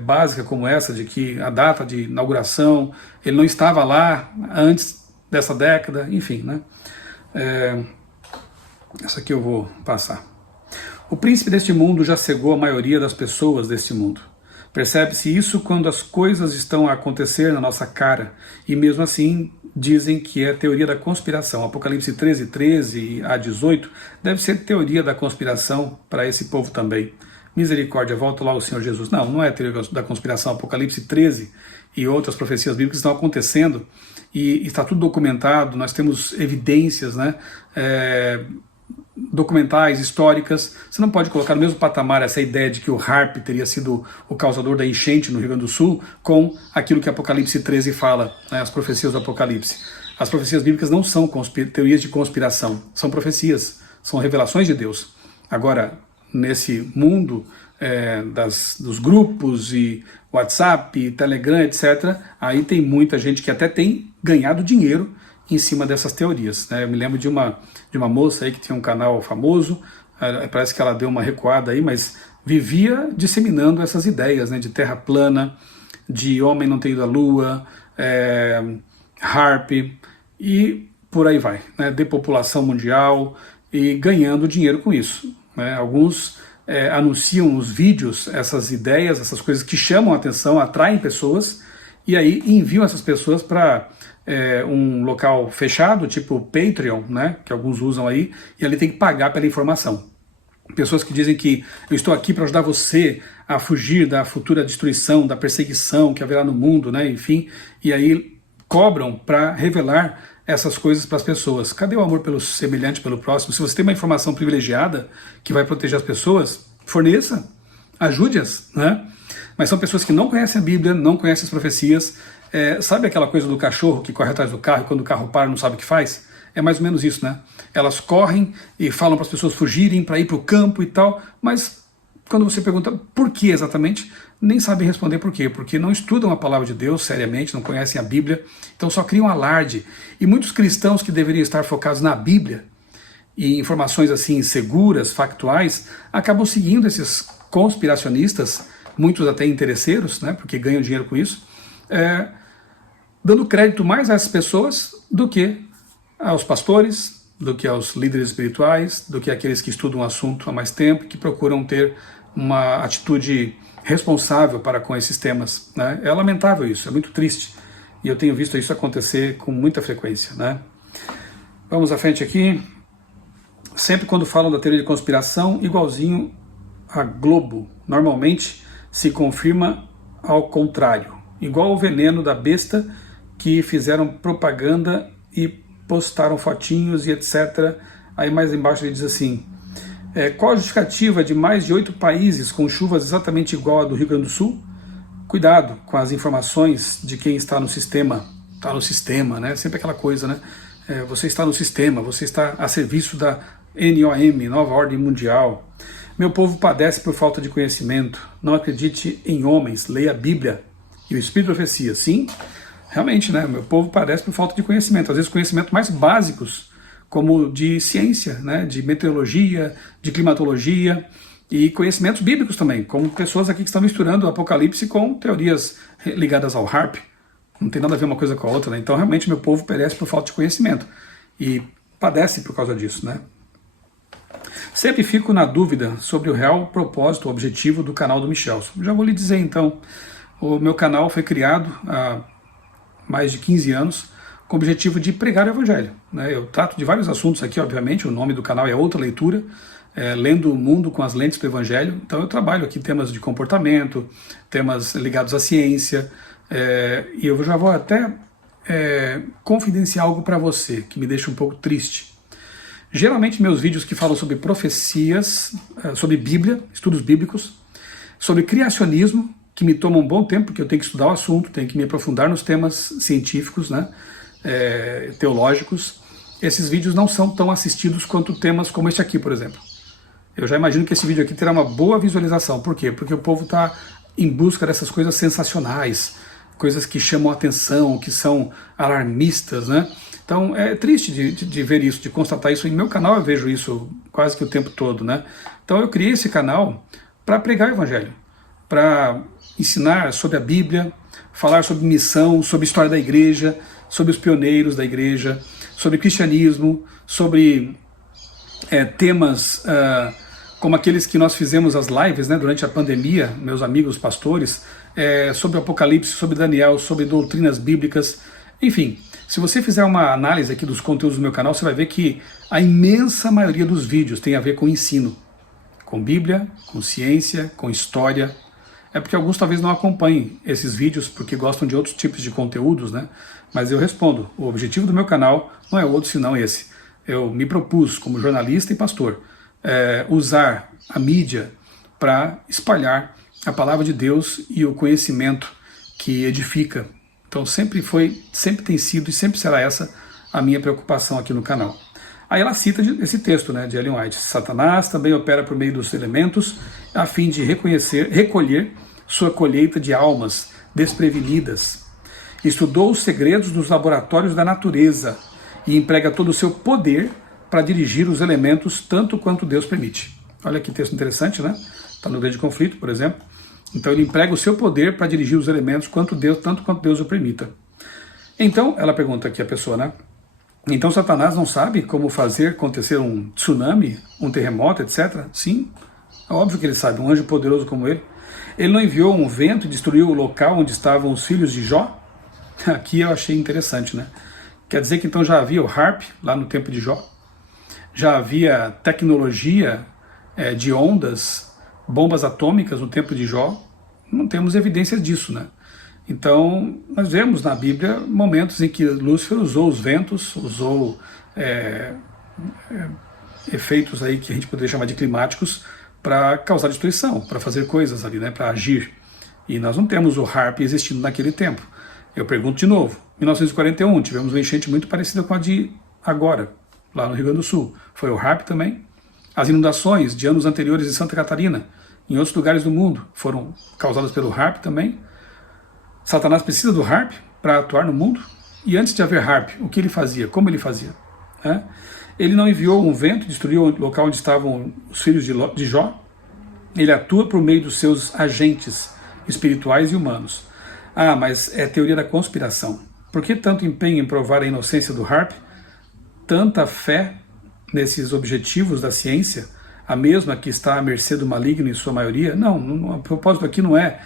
básica como essa, de que a data de inauguração, ele não estava lá antes dessa década, enfim, né? Essa aqui eu vou passar. O príncipe deste mundo já cegou a maioria das pessoas deste mundo. Percebe-se isso quando as coisas estão a acontecer na nossa cara, e mesmo assim dizem que é teoria da conspiração. Apocalipse 13 a 18 deve ser teoria da conspiração para esse povo também. Misericórdia, volta lá o Senhor Jesus. Não é teoria da conspiração. Apocalipse 13 e outras profecias bíblicas estão acontecendo e está tudo documentado, nós temos evidências, né? Documentais, históricas. Você não pode colocar no mesmo patamar essa ideia de que o HAARP teria sido o causador da enchente no Rio Grande do Sul com aquilo que Apocalipse 13 fala, né, as profecias do Apocalipse. As profecias bíblicas não são teorias de conspiração, são profecias, são revelações de Deus. Agora, nesse mundo dos grupos e WhatsApp, Telegram, etc., aí tem muita gente que até tem ganhado dinheiro em cima dessas teorias, né? Eu me lembro de uma moça aí que tinha um canal famoso, parece que ela deu uma recuada aí, mas vivia disseminando essas ideias, né, de terra plana, de homem não ter ido à lua, HAARP e por aí vai, né, depopulação mundial e ganhando dinheiro com isso, né? Alguns anunciam os vídeos, essas ideias, essas coisas que chamam a atenção, atraem pessoas e aí enviam essas pessoas para um local fechado, tipo Patreon, né, que alguns usam aí, e ali tem que pagar pela informação. Pessoas que dizem que eu estou aqui para ajudar você a fugir da futura destruição, da perseguição que haverá no mundo, né, enfim, e aí cobram para revelar essas coisas para as pessoas. Cadê o amor pelo semelhante, pelo próximo? Se você tem uma informação privilegiada que vai proteger as pessoas, forneça, ajude-as, né? Mas são pessoas que não conhecem a Bíblia, não conhecem as profecias. Sabe aquela coisa do cachorro que corre atrás do carro e quando o carro para não sabe o que faz? É mais ou menos isso, né? Elas correm e falam para as pessoas fugirem, para ir para o campo e tal, mas quando você pergunta por que exatamente, nem sabem responder por quê, porque não estudam a palavra de Deus seriamente, não conhecem a Bíblia, então só criam alarde. E muitos cristãos que deveriam estar focados na Bíblia e informações assim seguras, factuais, acabam seguindo esses conspiracionistas, muitos até interesseiros, né, porque ganham dinheiro com isso, dando crédito mais a essas pessoas do que aos pastores, do que aos líderes espirituais, do que aqueles que estudam o assunto há mais tempo, que procuram ter uma atitude responsável para com esses temas, né? É lamentável isso, é muito triste, e eu tenho visto isso acontecer com muita frequência, né? Vamos à frente aqui. Sempre quando falam da teoria de conspiração, igualzinho a Globo, normalmente se confirma ao contrário. Igual o veneno da besta que fizeram propaganda e postaram fotinhos e etc. Aí mais embaixo ele diz assim, qual a justificativa de mais de 8 países com chuvas exatamente igual a do Rio Grande do Sul? Cuidado com as informações de quem está no sistema. Está no sistema, né? Sempre aquela coisa, né? Você está no sistema, você está a serviço da NOM, Nova Ordem Mundial. Meu povo padece por falta de conhecimento. Não acredite em homens, leia a Bíblia e o Espírito de Profecia. Sim, realmente, né, meu povo padece por falta de conhecimento, às vezes conhecimentos mais básicos, como de ciência, né, de meteorologia, de climatologia, e conhecimentos bíblicos também, como pessoas aqui que estão misturando o Apocalipse com teorias ligadas ao HARP. Não tem nada a ver uma coisa com a outra, né? Então realmente meu povo perece por falta de conhecimento e padece por causa disso, né? Sempre fico na dúvida sobre o real propósito, o objetivo do canal do Michelson. Já vou lhe dizer então, o meu canal foi criado há mais de 15 anos com o objetivo de pregar o Evangelho, né? Eu trato de vários assuntos aqui, obviamente, o nome do canal é Outra Leitura, lendo o mundo com as lentes do Evangelho. Então eu trabalho aqui temas de comportamento, temas ligados à ciência, e eu já vou até confidenciar algo para você que me deixa um pouco triste. Geralmente meus vídeos que falam sobre profecias, sobre Bíblia, estudos bíblicos, sobre criacionismo, que me toma um bom tempo, porque eu tenho que estudar o assunto, tenho que me aprofundar nos temas científicos, né, teológicos. Esses vídeos não são tão assistidos quanto temas como este aqui, por exemplo. Eu já imagino que esse vídeo aqui terá uma boa visualização. Por quê? Porque o povo está em busca dessas coisas sensacionais, coisas que chamam a atenção, que são alarmistas, né? Então é triste de ver isso, de constatar isso. Em meu canal eu vejo isso quase que o tempo todo, né? Então eu criei esse canal para pregar o Evangelho, para ensinar sobre a Bíblia, falar sobre missão, sobre história da igreja, sobre os pioneiros da igreja, sobre cristianismo, sobre temas como aqueles que nós fizemos as lives, né, durante a pandemia, meus amigos pastores, sobre o Apocalipse, sobre Daniel, sobre doutrinas bíblicas, enfim. Se você fizer uma análise aqui dos conteúdos do meu canal, você vai ver que a imensa maioria dos vídeos tem a ver com ensino, com Bíblia, com ciência, com história. É porque alguns talvez não acompanhem esses vídeos porque gostam de outros tipos de conteúdos, né? Mas eu respondo, o objetivo do meu canal não é outro senão esse. Eu me propus, como jornalista e pastor, usar a mídia para espalhar a palavra de Deus e o conhecimento que edifica. Então sempre tem sido e sempre será essa a minha preocupação aqui no canal. Aí ela cita esse texto, né, de Ellen White: Satanás também opera por meio dos elementos a fim de recolher sua colheita de almas desprevenidas. Estudou os segredos dos laboratórios da natureza e emprega todo o seu poder para dirigir os elementos tanto quanto Deus permite. Olha que texto interessante, né? Está no Grande Conflito, por exemplo. Então ele emprega o seu poder para dirigir os elementos tanto quanto Deus o permita. Então, ela pergunta aqui a pessoa, né? Então Satanás não sabe como fazer acontecer um tsunami, um terremoto, etc? Sim, é óbvio que ele sabe, um anjo poderoso como ele. Ele não enviou um vento e destruiu o local onde estavam os filhos de Jó? Aqui eu achei interessante, né? Quer dizer que então já havia o HARP lá no tempo de Jó? Já havia tecnologia de ondas, bombas atômicas no tempo de Jó? Não temos evidências disso, né? Então, nós vemos na Bíblia momentos em que Lúcifer usou os ventos, usou efeitos aí que a gente poderia chamar de climáticos para causar destruição, para fazer coisas ali, né? Para agir. E nós não temos o HARP existindo naquele tempo. Eu pergunto de novo, 1941, tivemos uma enchente muito parecida com a de agora, lá no Rio Grande do Sul. Foi o HARP também. As inundações de anos anteriores em Santa Catarina, em outros lugares do mundo, foram causadas pelo HARP também. Satanás precisa do HARP para atuar no mundo? E antes de haver HARP, o que ele fazia? Como ele fazia? Ele não enviou um vento, destruiu o local onde estavam os filhos de Jó? Ele atua por meio dos seus agentes espirituais e humanos. Ah, mas é teoria da conspiração. Por que tanto empenho em provar a inocência do HARP? Tanta fé nesses objetivos da ciência, a mesma que está à mercê do maligno em sua maioria? Não, o propósito aqui não é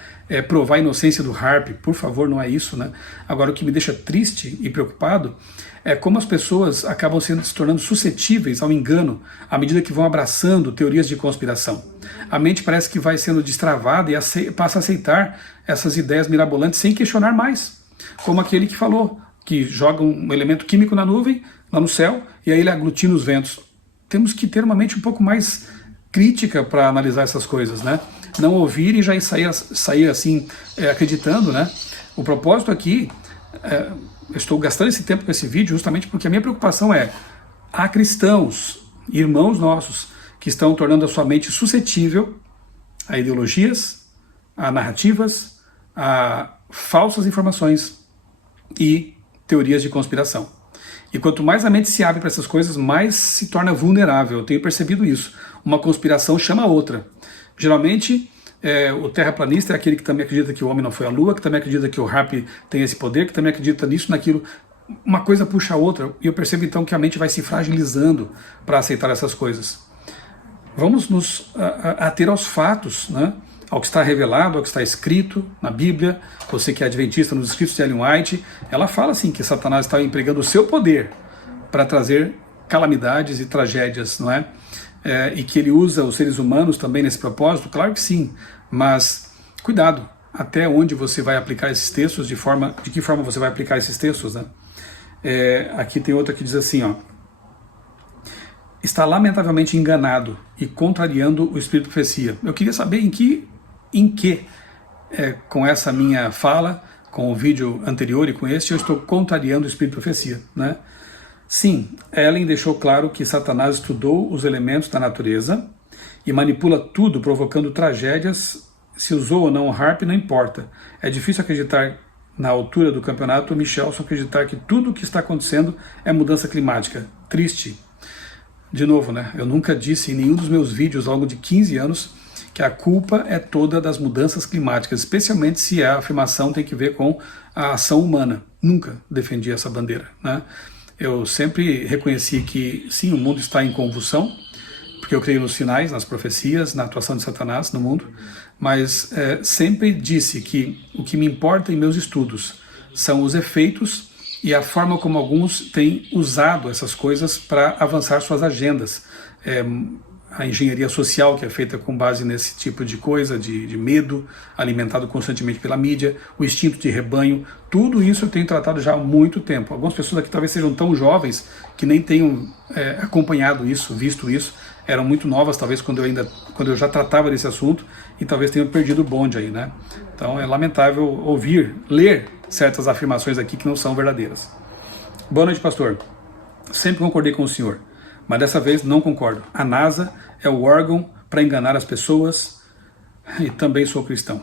provar a inocência do HARP, por favor, não é isso, né? Agora, o que me deixa triste e preocupado é como as pessoas acabam se tornando suscetíveis ao engano à medida que vão abraçando teorias de conspiração. A mente parece que vai sendo destravada e passa a aceitar essas ideias mirabolantes sem questionar mais. Como aquele que falou que joga um elemento químico na nuvem, lá no céu, e aí ele aglutina os ventos. Temos que ter uma mente um pouco mais crítica para analisar essas coisas, né? Não ouvir e já sair assim, acreditando, né? O propósito aqui, eu estou gastando esse tempo com esse vídeo justamente porque a minha preocupação há cristãos, irmãos nossos, que estão tornando a sua mente suscetível a ideologias, a narrativas, a falsas informações. e teorias de conspiração. E quanto mais a mente se abre para essas coisas, mais se torna vulnerável. Eu tenho percebido isso. Uma conspiração chama a outra. Geralmente, o terraplanista é aquele que também acredita que o homem não foi à Lua, que também acredita que o Harp tem esse poder, que também acredita nisso, naquilo. Uma coisa puxa a outra. E eu percebo então que a mente vai se fragilizando para aceitar essas coisas. Vamos nos ater aos fatos, né? Ao que está revelado, ao que está escrito na Bíblia. Você que é adventista, nos escritos de Ellen White, ela fala assim que Satanás está empregando o seu poder para trazer calamidades e tragédias, não é? E que ele usa os seres humanos também nesse propósito, claro que sim, mas cuidado, até onde você vai aplicar esses textos, de que forma você vai aplicar esses textos, né? Aqui tem outra que diz assim, ó: está lamentavelmente enganado e contrariando o espírito de profecia. Eu queria saber em que com essa minha fala, com o vídeo anterior e com este, eu estou contrariando o espírito de profecia, né? Sim, Ellen deixou claro que Satanás estudou os elementos da natureza e manipula tudo, provocando tragédias. Se usou ou não o Harp, não importa. É difícil acreditar, na altura do campeonato, o Michelson acreditar que tudo o que está acontecendo é mudança climática. Triste. De novo, né? Eu nunca disse em nenhum dos meus vídeos ao longo de 15 anos que a culpa é toda das mudanças climáticas, especialmente se a afirmação tem que ver com a ação humana. Nunca defendi essa bandeira, né? Eu sempre reconheci que, sim, o mundo está em convulsão, porque eu creio nos sinais, nas profecias, na atuação de Satanás no mundo, mas sempre disse que o que me importa em meus estudos são os efeitos e a forma como alguns têm usado essas coisas para avançar suas agendas. A engenharia social que é feita com base nesse tipo de coisa, de medo, alimentado constantemente pela mídia, o instinto de rebanho, tudo isso eu tenho tratado já há muito tempo. Algumas pessoas aqui talvez sejam tão jovens que nem tenham acompanhado isso, visto isso, eram muito novas talvez quando eu já tratava desse assunto e talvez tenham perdido o bonde aí, né? Então é lamentável ler certas afirmações aqui que não são verdadeiras. Boa noite, pastor. Sempre concordei com o senhor, mas dessa vez não concordo. A NASA é o órgão para enganar as pessoas e também sou cristão.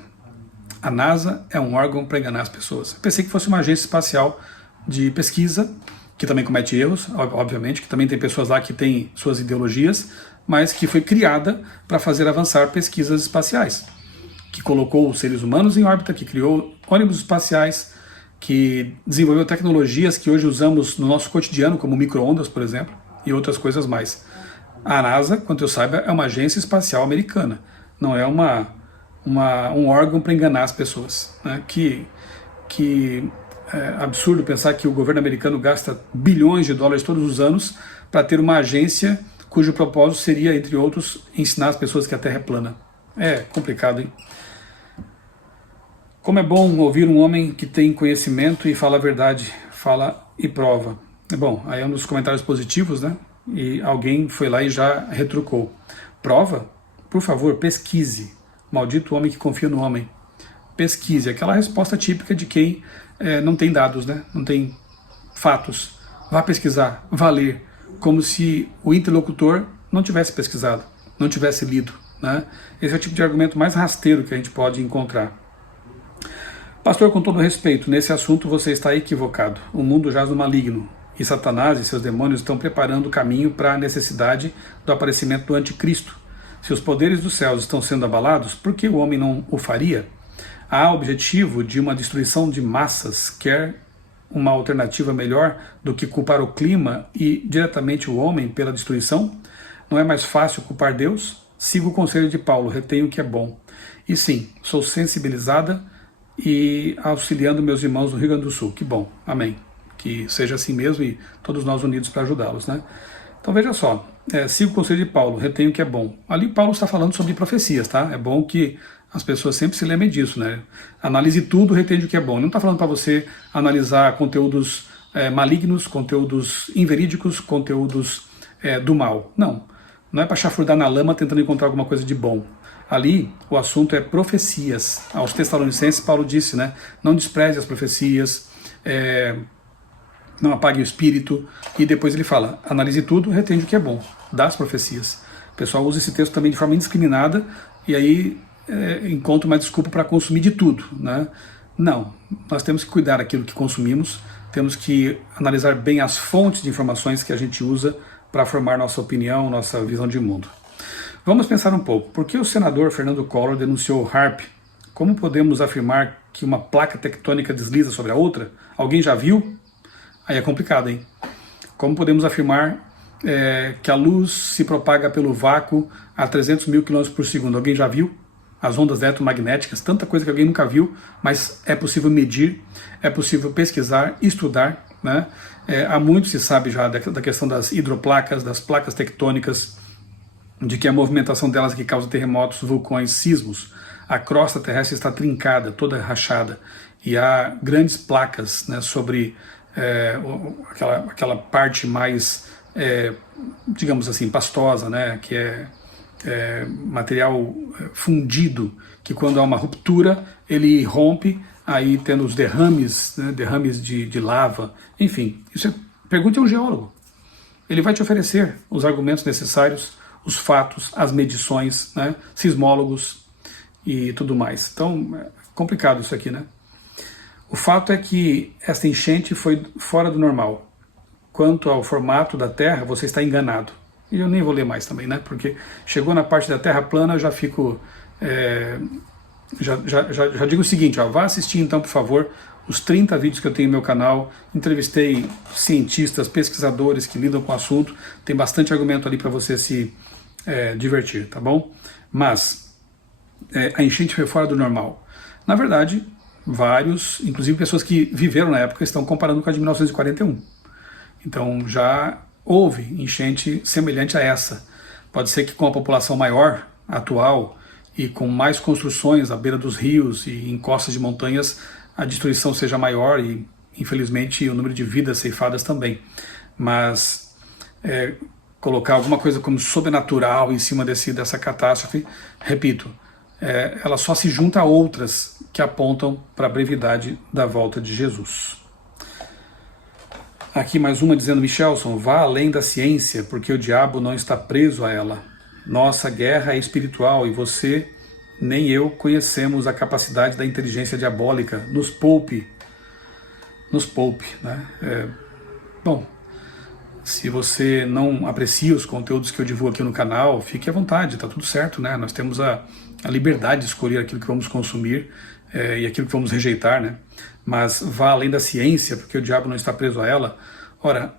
A NASA é um órgão para enganar as pessoas. Eu pensei que fosse uma agência espacial de pesquisa, que também comete erros, obviamente, que também tem pessoas lá que têm suas ideologias, mas que foi criada para fazer avançar pesquisas espaciais, que colocou os seres humanos em órbita, que criou ônibus espaciais, que desenvolveu tecnologias que hoje usamos no nosso cotidiano, como micro-ondas, por exemplo, e outras coisas mais. A NASA, quanto eu saiba, é uma agência espacial americana, não é um órgão para enganar as pessoas, né? Que é absurdo pensar que o governo americano gasta bilhões de dólares todos os anos para ter uma agência cujo propósito seria, entre outros, ensinar as pessoas que a Terra é plana. É complicado, hein? Como é bom ouvir um homem que tem conhecimento e fala a verdade, fala e prova. Bom, aí é um dos comentários positivos, né? E alguém foi lá e já retrucou. Prova? Por favor, pesquise. Maldito homem que confia no homem. Pesquise. Aquela resposta típica de quem não tem dados, né? Não tem fatos. Vá pesquisar, vá ler. Como se o interlocutor não tivesse pesquisado, não tivesse lido, né? Esse é o tipo de argumento mais rasteiro que a gente pode encontrar. Pastor, com todo respeito, nesse assunto você está equivocado. O mundo jaz no maligno. E Satanás e seus demônios estão preparando o caminho para a necessidade do aparecimento do anticristo. Se os poderes dos céus estão sendo abalados, por que o homem não o faria? Há objetivo de uma destruição de massas, quer uma alternativa melhor do que culpar o clima e diretamente o homem pela destruição? Não é mais fácil culpar Deus? Siga o conselho de Paulo, retenho o que é bom. E sim, sou sensibilizada e auxiliando meus irmãos no Rio Grande do Sul. Que bom, amém. Que seja assim mesmo e todos nós unidos para ajudá-los, né? Então veja só, siga o conselho de Paulo, retenha o que é bom. Ali Paulo está falando sobre profecias, tá? É bom que as pessoas sempre se lembrem disso, né? Analise tudo, retenha o que é bom. Não está falando para você analisar conteúdos malignos, conteúdos inverídicos, conteúdos do mal. Não, não é para chafurdar na lama tentando encontrar alguma coisa de bom. Ali o assunto é profecias. Aos Tessalonicenses Paulo disse, né? Não despreze as profecias, não apague o espírito, e depois ele fala, analise tudo, retende o que é bom, das profecias. O pessoal usa esse texto também de forma indiscriminada, e aí encontra uma desculpa para consumir de tudo, né? Não, nós temos que cuidar daquilo que consumimos, temos que analisar bem as fontes de informações que a gente usa para formar nossa opinião, nossa visão de mundo. Vamos pensar um pouco. Por que o senador Fernando Collor denunciou o HAARP? Como podemos afirmar que uma placa tectônica desliza sobre a outra? Alguém já viu? Aí é complicado, hein? Como podemos afirmar que a luz se propaga pelo vácuo a 300 mil km por segundo? Alguém já viu? As ondas eletromagnéticas, tanta coisa que alguém nunca viu, mas é possível medir, é possível pesquisar, estudar, né? Há muito se sabe já da questão das hidroplacas, das placas tectônicas, de que a movimentação delas que causa terremotos, vulcões, sismos. A crosta terrestre está trincada, toda rachada, e há grandes placas, né, sobre aquela parte mais, digamos assim, pastosa, né, que é material fundido, que quando há uma ruptura, ele rompe, aí tendo os derrames, né, derrames de lava, enfim, pergunte a um geólogo. Ele vai te oferecer os argumentos necessários, os fatos, as medições, né, sismólogos e tudo mais. Então, é complicado isso aqui, né? O fato é que essa enchente foi fora do normal. Quanto ao formato da Terra, você está enganado. E eu nem vou ler mais também, né? Porque chegou na parte da Terra plana, eu já fico... Já digo o seguinte, ó, vá assistir então, por favor, os 30 vídeos que eu tenho no meu canal. Entrevistei cientistas, pesquisadores que lidam com o assunto. Tem bastante argumento ali para você se divertir, tá bom? Mas a enchente foi fora do normal. Na verdade, vários, inclusive pessoas que viveram na época, estão comparando com a de 1941. Então já houve enchente semelhante a essa. Pode ser que com a população maior, atual, e com mais construções à beira dos rios e em costas de montanhas, a destruição seja maior e, infelizmente, o número de vidas ceifadas também. Mas colocar alguma coisa como sobrenatural em cima dessa catástrofe, repito, ela só se junta a outras que apontam para a brevidade da volta de Jesus. Aqui mais uma dizendo, Michelson, vá além da ciência, porque o diabo não está preso a ela. Nossa guerra é espiritual e você, nem eu, conhecemos a capacidade da inteligência diabólica. Nos poupe, né? Bom, se você não aprecia os conteúdos que eu divulgo aqui no canal, fique à vontade, tá tudo certo, né? Nós temos a liberdade de escolher aquilo que vamos consumir e aquilo que vamos rejeitar, né? Mas vá além da ciência, porque o diabo não está preso a ela. Ora,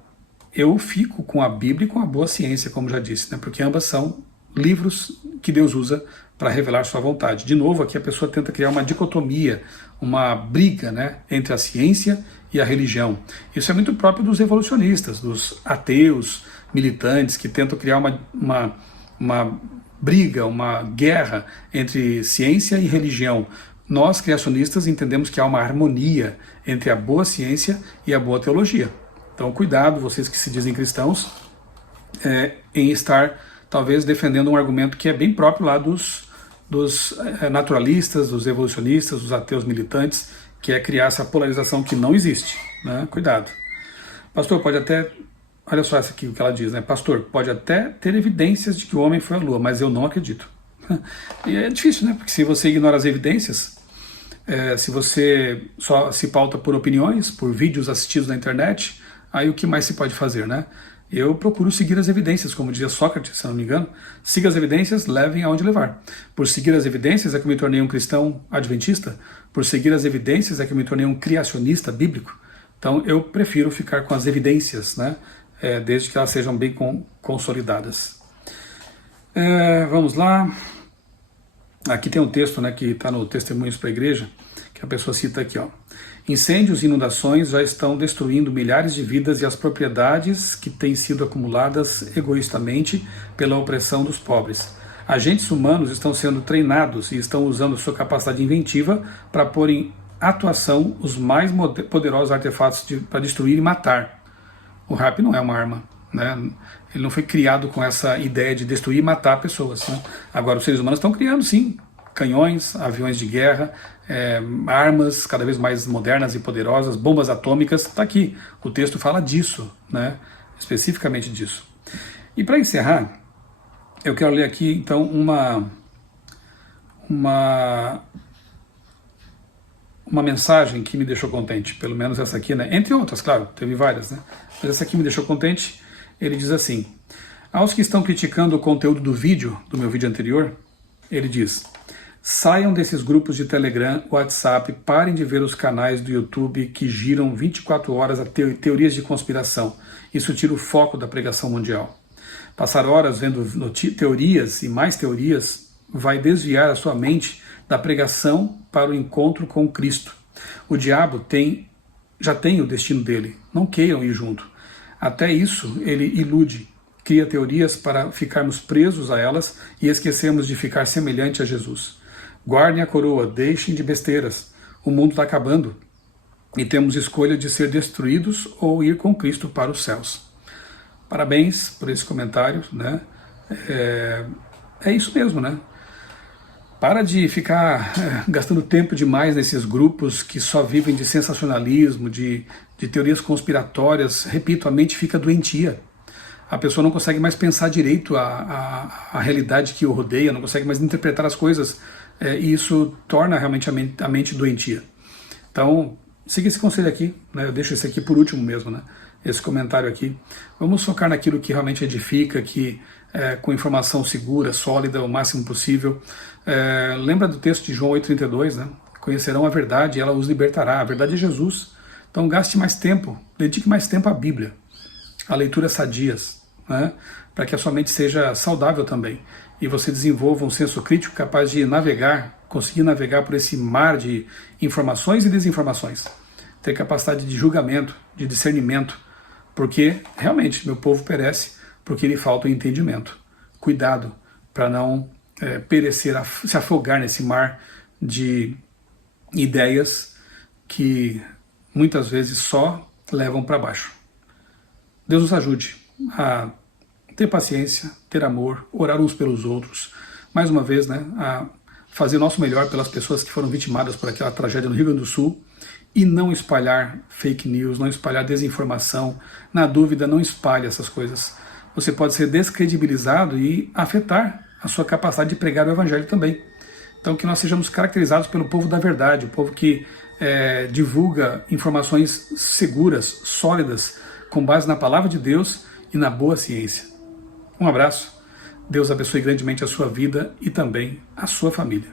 eu fico com a Bíblia e com a boa ciência, como já disse, né? Porque ambas são livros que Deus usa para revelar sua vontade. De novo, aqui a pessoa tenta criar uma dicotomia, uma briga, né, entre a ciência e a religião. Isso é muito próprio dos evolucionistas, dos ateus, militantes, que tentam criar uma briga, uma guerra entre ciência e religião. Nós, criacionistas, entendemos que há uma harmonia entre a boa ciência e a boa teologia. Então, cuidado, vocês que se dizem cristãos, em estar, talvez, defendendo um argumento que é bem próprio lá dos naturalistas, dos evolucionistas, dos ateus militantes, que é criar essa polarização que não existe, né? Cuidado. Pastor, pode até... Olha só essa aqui, o que ela diz, né? Pastor, pode até ter evidências de que o homem foi à Lua, mas eu não acredito. E é difícil, né? Porque se você ignora as evidências, se você só se pauta por opiniões, por vídeos assistidos na internet, aí o que mais se pode fazer, né? Eu procuro seguir as evidências, como dizia Sócrates, se não me engano. Siga as evidências, levem aonde levar. Por seguir as evidências é que eu me tornei um cristão adventista. Por seguir as evidências é que eu me tornei um criacionista bíblico. Então eu prefiro ficar com as evidências, né? Desde que elas sejam bem consolidadas. Vamos lá. Aqui tem um texto, né, que está no Testemunhos para a Igreja, que a pessoa cita aqui, ó. Incêndios e inundações já estão destruindo milhares de vidas e as propriedades que têm sido acumuladas egoístamente pela opressão dos pobres. Agentes humanos estão sendo treinados e estão usando sua capacidade inventiva para pôr em atuação os mais poderosos artefatos para destruir e matar. O HAARP não é uma arma, né? Ele não foi criado com essa ideia de destruir e matar pessoas, né? Agora, os seres humanos estão criando, sim, canhões, aviões de guerra, armas cada vez mais modernas e poderosas, bombas atômicas. Está aqui, o texto fala disso, né? Especificamente disso. E para encerrar, eu quero ler aqui, então, uma mensagem que me deixou contente, pelo menos essa aqui, né? Entre outras, claro, teve várias, né? Mas essa aqui me deixou contente. Ele diz assim: aos que estão criticando o conteúdo do vídeo, do meu vídeo anterior, ele diz: saiam desses grupos de Telegram, WhatsApp, parem de ver os canais do YouTube que giram 24 horas a teorias de conspiração. Isso tira o foco da pregação mundial. Passar horas vendo teorias e mais teorias vai desviar a sua mente da pregação para o encontro com Cristo. O diabo já tem o destino dele, não queiram ir junto. Até isso ele ilude, cria teorias para ficarmos presos a elas e esquecermos de ficar semelhante a Jesus. Guardem a coroa, deixem de besteiras. O mundo está acabando e temos escolha de ser destruídos ou ir com Cristo para os céus. Parabéns por esse comentário, né? É isso mesmo, né? Para de ficar gastando tempo demais nesses grupos que só vivem de sensacionalismo, de teorias conspiratórias. Repito, a mente fica doentia. A pessoa não consegue mais pensar direito a realidade que o rodeia, não consegue mais interpretar as coisas, e isso torna realmente a mente doentia. Então, siga esse conselho aqui, né? Eu deixo esse aqui por último mesmo, né? Esse comentário aqui. Vamos focar naquilo que realmente edifica, que com informação segura, sólida, o máximo possível. Lembra do texto de João 8,32, né? Conhecerão a verdade e ela os libertará. A verdade é Jesus. Então gaste mais tempo, dedique mais tempo à Bíblia, a leituras sadias, né? Para que a sua mente seja saudável também. E você desenvolva um senso crítico capaz de conseguir navegar por esse mar de informações e desinformações. Ter capacidade de julgamento, de discernimento, porque realmente meu povo perece porque lhe falta o entendimento. Cuidado para não perecer, se afogar nesse mar de ideias que muitas vezes só levam para baixo. Deus nos ajude a ter paciência, ter amor, orar uns pelos outros. Mais uma vez, né, a fazer o nosso melhor pelas pessoas que foram vitimadas por aquela tragédia no Rio Grande do Sul e não espalhar fake news, não espalhar desinformação. Na dúvida, não espalhe essas coisas. Você pode ser descredibilizado e afetar a sua capacidade de pregar o Evangelho também. Então que nós sejamos caracterizados pelo povo da verdade, o povo que divulga informações seguras, sólidas, com base na palavra de Deus e na boa ciência. Um abraço, Deus abençoe grandemente a sua vida e também a sua família.